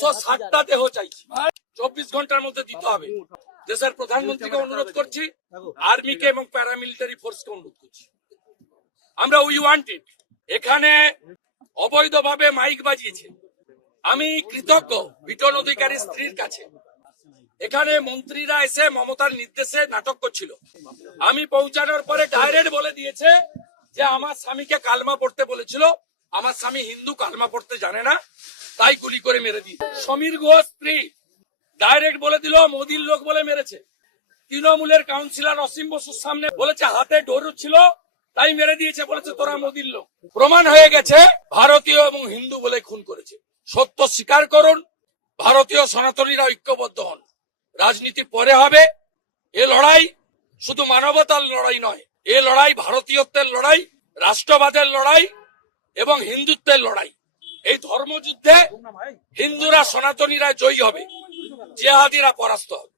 260টা দেহ চাইছি, 24 ঘন্টার মধ্যে দিতে হবে। দেশের প্রধানমন্ত্রীকে অনুরোধ করছি, আর্মিকে এবং প্যারামিলিটারি ফোর্সকে অনুরোধ করছি, আমরা উই ওয়ান্ট ইট। এখানে অবৈধভাবে মাইক বাজিয়েছে। আমি কৃতজ্ঞ বিটন অধিকারী স্ত্রীর কাছে। এখানে মন্ত্রীরা এসে মমতার নির্দেশে নাটক করছিল। আমি পৌঁছানোর পরে ডাইরেক্ট বলে দিয়েছে যে আমার স্বামীকে কালমা পড়তে বলেছিল, আমার স্বামী হিন্দু, কালমা পড়তে জানে না, তাই গুলি করে মেরে দিই। সমীর ঘোষ স্ত্রী ডাইরেক্ট বলে দিল মোদির লোক বলে মেরেছে। তৃণমূলের কাউন্সিলর অসীম বসুর সামনে বলেছে হাতে ডোর ছিল তাই মেরে দিয়েছে, বলেছে তোরা মোদির লোক। প্রমাণ হয়ে গেছে ভারতীয় এবং হিন্দু বলে খুন করেছে। সত্য স্বীকার করুন, ভারতীয় সনাতনীরা ঐক্যবদ্ধ হন। রাজনীতি পরে হবে। এ লড়াই শুধু মানবতার লড়াই নয়, এ লড়াই ভারতীয়ত্বের লড়াই, রাষ্ট্রবাদের লড়াই এবং হিন্দুত্বের লড়াই। এই ধর্মযুদ্ধে হিন্দুরা সনাতনীরা জয়ী হবে, জিহাদিরা পরাস্ত হবে।